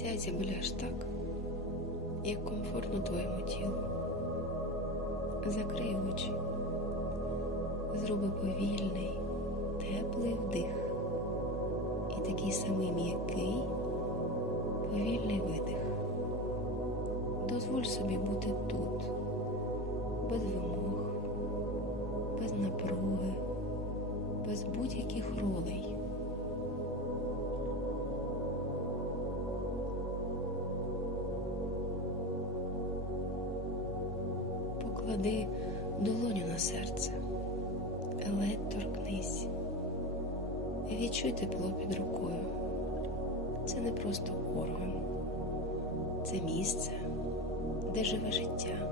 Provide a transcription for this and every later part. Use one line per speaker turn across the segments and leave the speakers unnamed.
Сядь і гуляш так, як комфортно твоєму тілу. Закрий очі, зроби повільний, теплий вдих і такий самий м'який, повільний видих. Дозволь собі бути тут, без вимог, без напруги, без будь-яких ролей. Поклади долоню на серце, ледь торкнись. Відчуй тепло під рукою. Це не просто орган, це місце, де живе життя.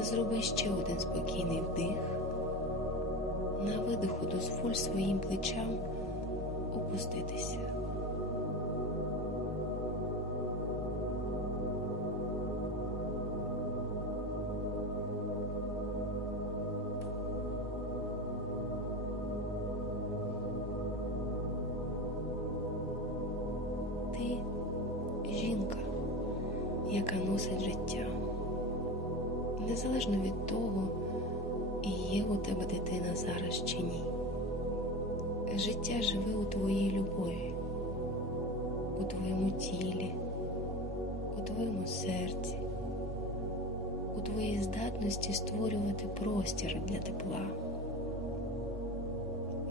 Зроби ще один спокійний вдих. На видиху дозволь своїм плечам опуститися. Яка носить життя. Незалежно від того, є у тебе дитина зараз чи ні. Життя живе у твоїй любові, у твоєму тілі, у твоєму серці, у твоїй здатності створювати простір для тепла.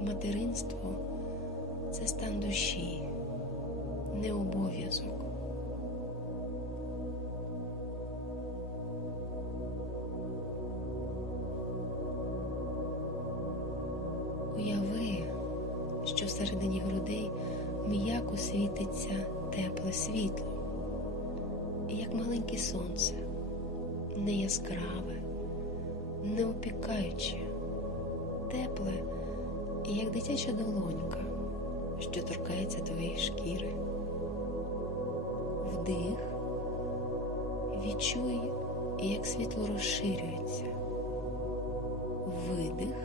Материнство це стан душі, не обов'язок. Всередині грудей м'яко світиться тепле світло, як маленьке сонце, не яскраве, не опікаюче, тепле, як дитяча долонька, що торкається твоєї шкіри. Вдих, відчуй, як світло розширюється, видих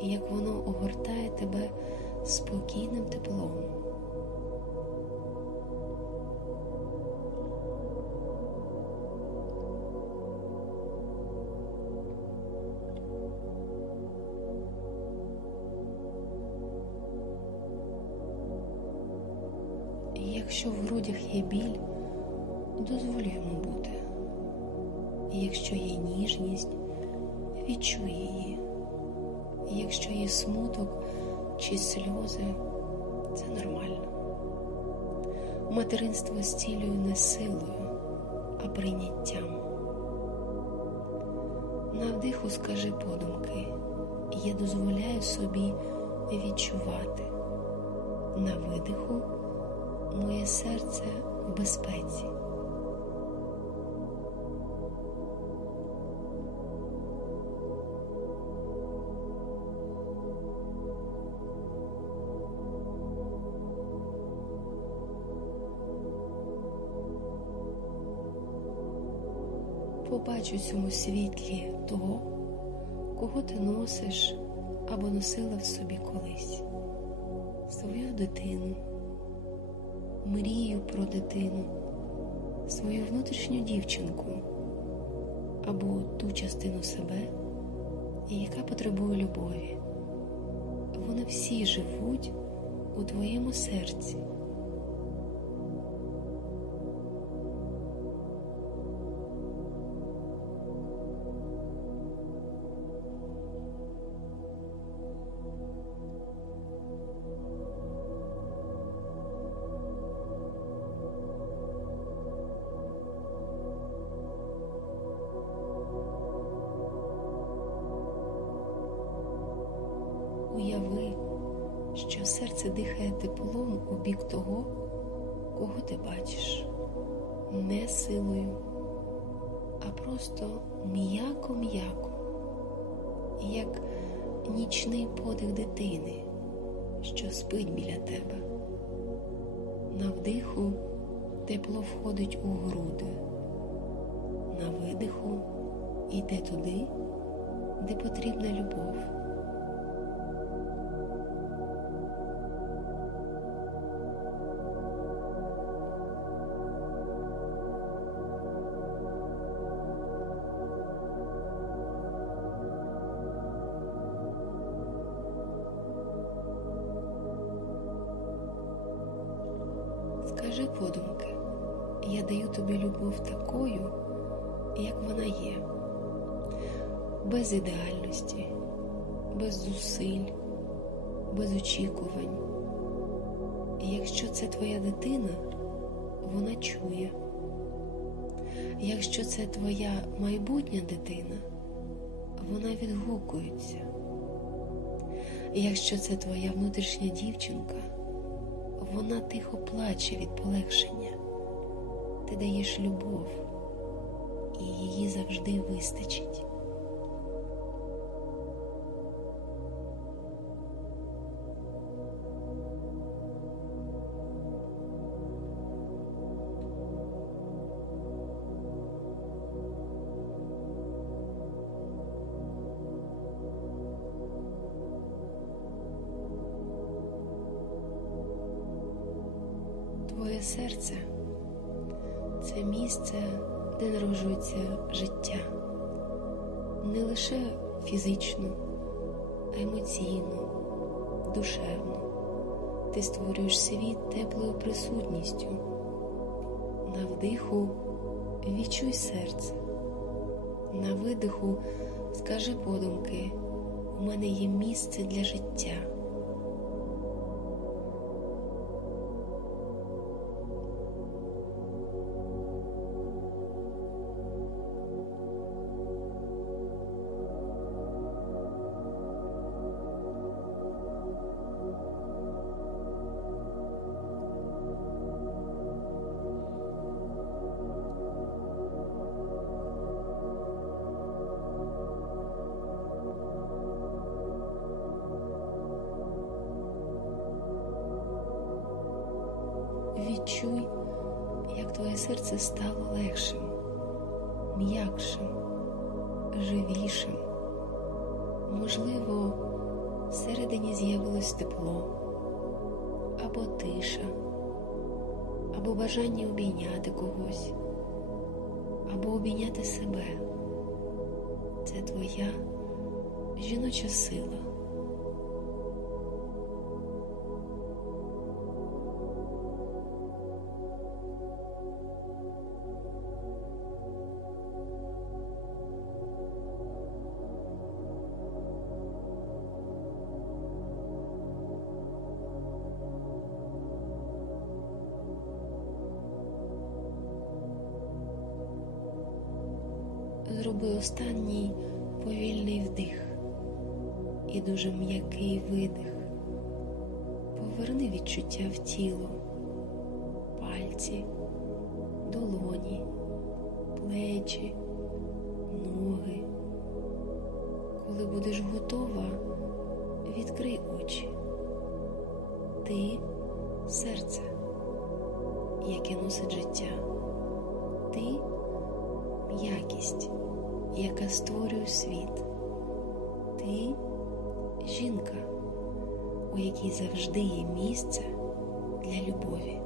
як воно огортає тебе спокійним теплом. Якщо в грудях є біль, дозволь йому бути. Якщо є ніжність, відчуй її. Якщо є смуток чи сльози, це нормально. Материнство зцілює не силою, а прийняттям. На вдиху скажи подумки, я дозволяю собі відчувати. На видиху моє серце в безпеці. Побач у цьому світлі того, кого ти носиш або носила в собі колись, свою дитину, мрію про дитину, свою внутрішню дівчинку або ту частину себе, яка потребує любові. Вони всі живуть у твоєму серці. Що серце дихає теплом у бік того, кого ти бачиш, не силою, а просто м'яко-м'яко, як нічний подих дитини, що спить біля тебе. На вдиху тепло входить у груди, на видиху йде туди, де потрібна любов. Подумки, я даю тобі любов такою, як вона є, без ідеальності, без зусиль, без очікувань. І якщо це твоя дитина, вона чує. Якщо це твоя майбутня дитина, вона відгукується. Якщо це твоя внутрішня дівчинка, вона тихо плаче від полегшення. Ти даєш любов, і її завжди вистачить. Твоє серце це місце, де народжується життя, не лише фізично, а емоційно, душевно. Ти створюєш світ теплою присутністю. На вдиху відчуй серце, на видиху скажи подумки, у мене є місце для життя. Відчуй, як твоє серце стало легшим, м'якшим, живішим. Можливо, всередині з'явилось тепло, або тиша, або бажання обійняти когось, або обійняти себе. Це твоя жіноча сила. Зроби останній повільний вдих і дуже м'який видих. Поверни відчуття в тіло, пальці, долоні, плечі, ноги. Коли будеш готова, відкрий очі. Ти серце, яке носить життя. Ти м'якість, яка створює світ. Ти жінка, у якій завжди є місце для любові.